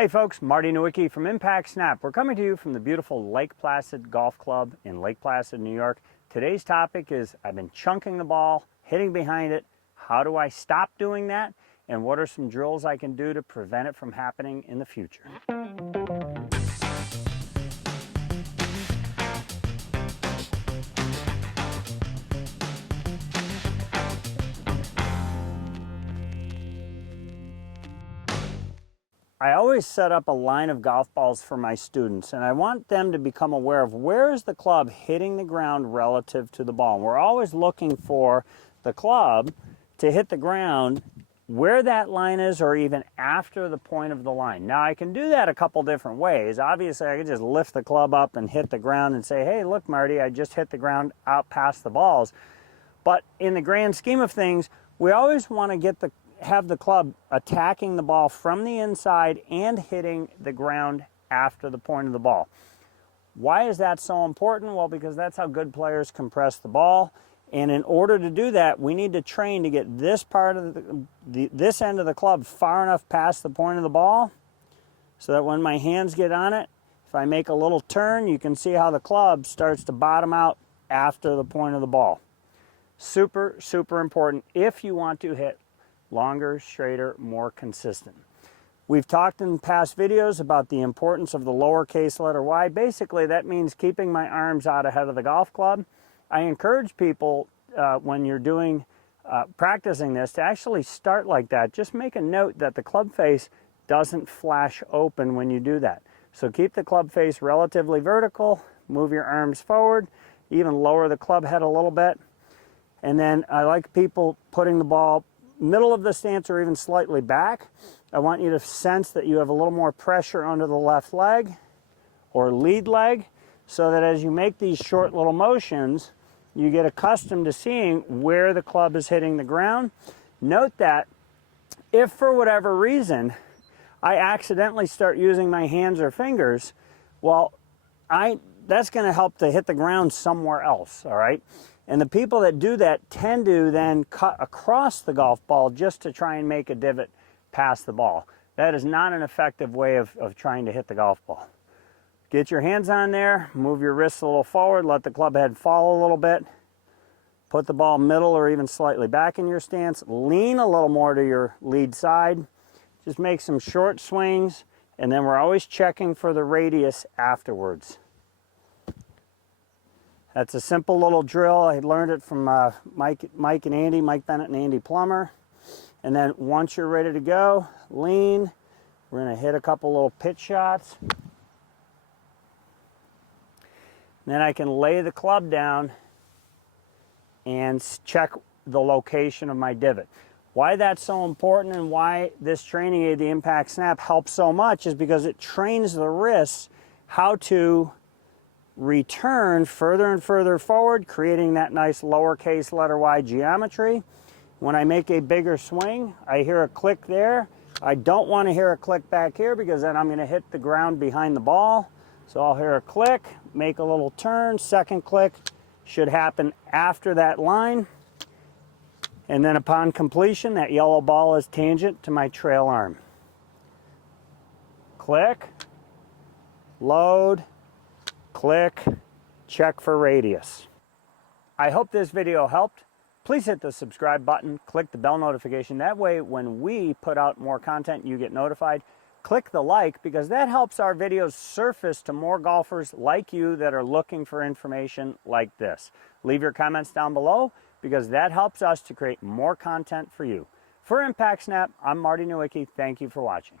Hey folks, Marty Nowicki from Impact Snap. We're coming to you from the beautiful Lake Placid Golf Club in Lake Placid, New York. Today's topic is I've been chunking the ball, hitting behind it. How do I stop doing that? And what are some drills I can do to prevent it from happening in the future? I always set up a line of golf balls for my students, and I want them to become aware of where is the club hitting the ground relative to the ball. We're always looking for the club to hit the ground where that line is, or even after the point of the line. Now I can do that a couple different ways. Obviously I could just lift the club up and hit the ground and say, hey look Marty, I just hit the ground out past the balls. But in the grand scheme of things, we always want to have the club attacking the ball from the inside and hitting the ground after the point of the ball. Why is that so important? Well, because that's how good players compress the ball. And in order to do that, we need to train to get this part of this end of the club far enough past the point of the ball so that when my hands get on it, if I make a little turn, you can see how the club starts to bottom out after the point of the ball. Super, super important if you want to hit longer, straighter, more consistent. We've talked in past videos about the importance of the lowercase letter y. Basically, that means keeping my arms out ahead of the golf club. I encourage people when you're doing practicing this to actually start like that. Just make a note that the club face doesn't flash open when you do that. So keep the club face relatively vertical, move your arms forward, even lower the club head a little bit. And then I like people putting the ball middle of the stance or even slightly back. I want you to sense that you have a little more pressure under the left leg or lead leg, so that as you make these short little motions, you get accustomed to seeing where the club is hitting the ground. Note that if for whatever reason I accidentally start using my hands or fingers, well, that's going to help to hit the ground somewhere else, all right? And the people that do that tend to then cut across the golf ball just to try and make a divot past the ball. That is not an effective way of trying to hit the golf ball. Get your hands on there, move your wrists a little forward, let the club head fall a little bit. Put the ball middle or even slightly back in your stance. Lean a little more to your lead side. Just make some short swings, and then we're always checking for the radius afterwards. That's a simple little drill. I learned it from Mike and Andy, Mike Bennett and Andy Plummer. And then once you're ready to go, lean. We're going to hit a couple little pitch shots. And then I can lay the club down and check the location of my divot. Why that's so important and why this training aid, the Impact Snap, helps so much is because it trains the wrists how to return further and further forward, creating that nice lowercase letter y geometry. When I make a bigger swing, I hear a click there. I don't want to hear a click back here because then I'm going to hit the ground behind the ball. So I'll hear a click, make a little turn, second click should happen after that line. And then upon completion, that yellow ball is tangent to my trail arm. Click, load, click, check for radius. I hope this video helped. Please hit the subscribe button, click the bell notification. That way when we put out more content, you get notified. Click the like because that helps our videos surface to more golfers like you that are looking for information like this. Leave your comments down below because that helps us to create more content for you. For Impact Snap, I'm Marty Nowicki. Thank you for watching.